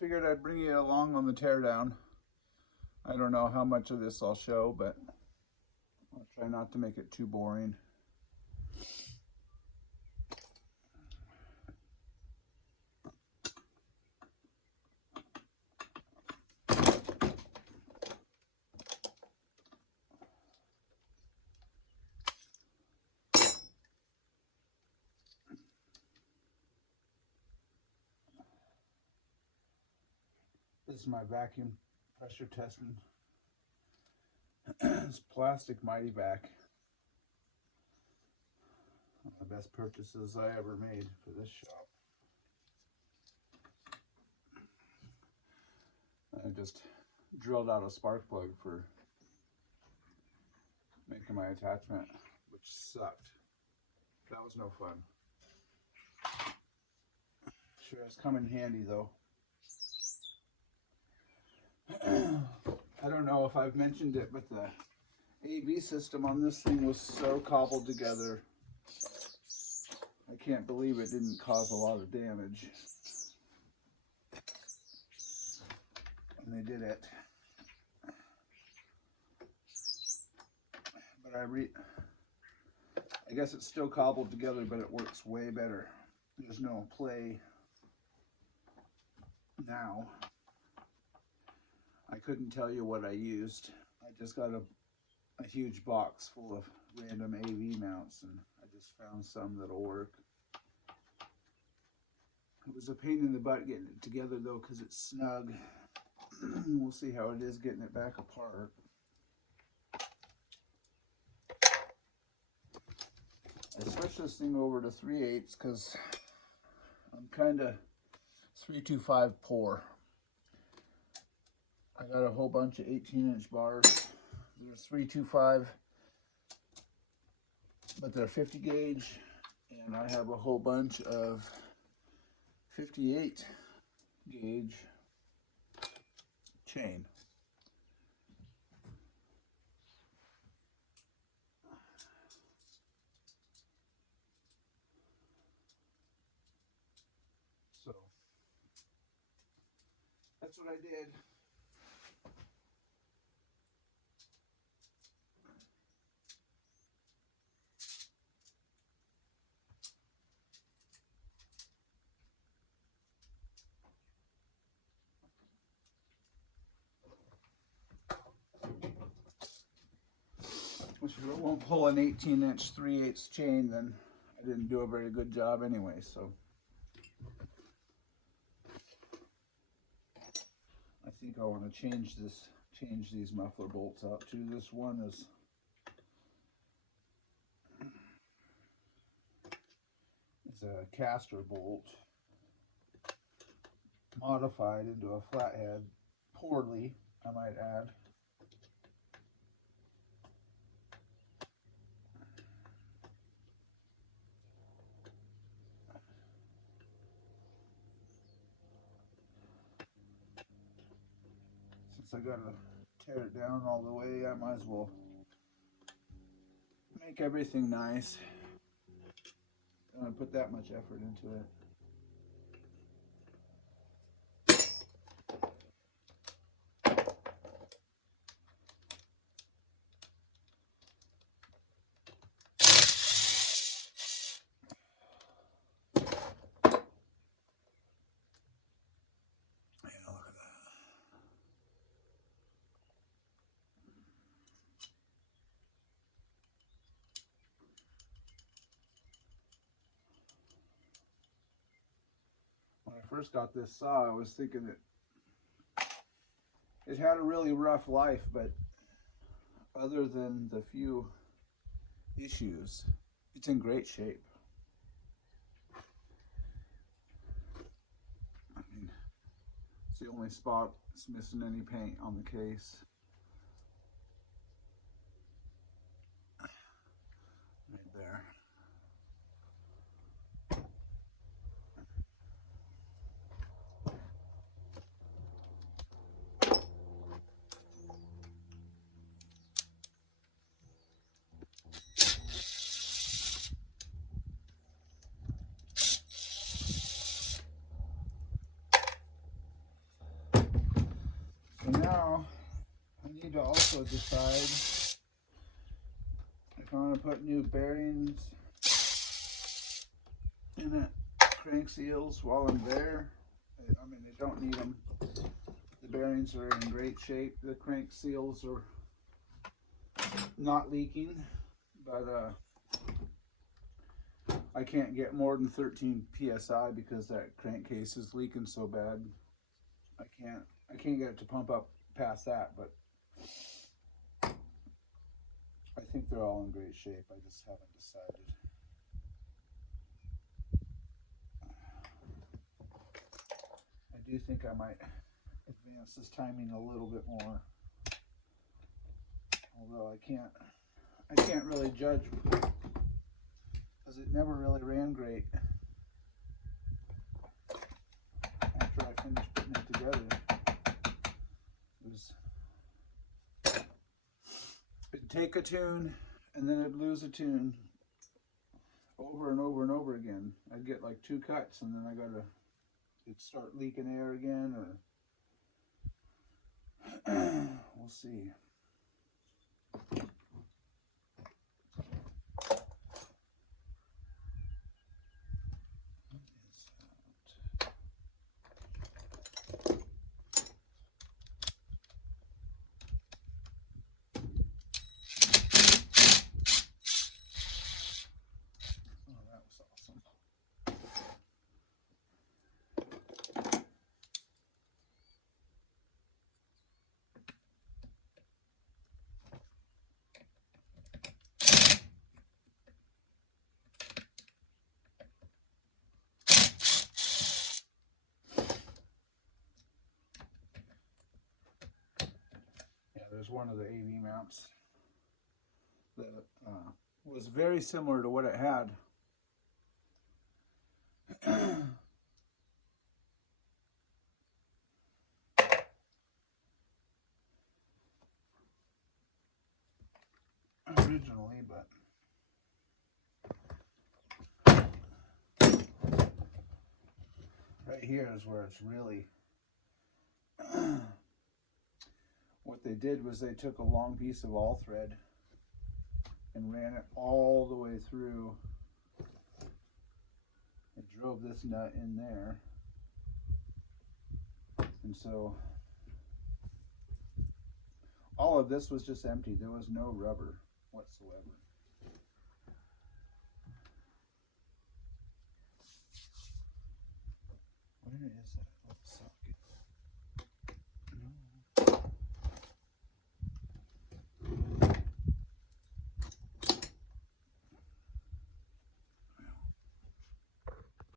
figured I'd bring you along on the teardown. I don't know how much of this I'll show, but I'll try not to make it too boring. This is my vacuum pressure testing. It's plastic Mighty Vac. One of the best purchases I ever made for this shop. I just drilled out a spark plug for making my attachment, which sucked. That was no fun. Sure has come in handy though. I don't know if I've mentioned it, but the AV system on this thing was so cobbled together. I can't believe it didn't cause a lot of damage. And they did it. But I guess it's still cobbled together, but it works way better. There's no play now. I couldn't tell you what I used. I just got a huge box full of random AV mounts, and I just found some that'll work. It was a pain in the butt getting it together though, because it's snug. We'll see how it is getting it back apart. I switched this thing over to 3/8 because I'm kind of 325 poor. I got a whole bunch of 18-inch bars. They're 325, but they're 50 gauge, and I have a whole bunch of 58 gauge chain. So that's what I did. If it won't pull an 18-inch 3/8 chain, then I didn't do a very good job anyway. So I think I want to change these muffler bolts out too. This one is a caster bolt modified into a flathead, poorly, I might add. Since I gotta tear it down all the way, I might as well make everything nice. Don't want to put that much effort into it. When I first got this saw, I was thinking that it had a really rough life, but other than the few issues, it's in great shape. I mean, it's the only spot that's missing any paint on the case. Right there. So now I need to also decide if I want to put new bearings in it, crank seals while I'm there. I mean, they don't need them. The bearings are in great shape. The crank seals are not leaking, but I can't get more than 13 psi because that crankcase is leaking so bad. I can't get it to pump up past that, but I think they're all in great shape. I just haven't decided. I do think I might advance this timing a little bit more, although I can't really judge because it never really ran great after I finished putting it together. It'd take a tune and then it'd lose a tune over and over and over again. I'd get like 2 cuts and then it'd start leaking air again, or we'll see. There's one of the AV mounts that was very similar to what it had. Originally, but right here is where it's really what they did was they took a long piece of all thread and ran it all the way through and drove this nut in there, and so all of this was just empty. There was no rubber whatsoever. Where is that little sucker?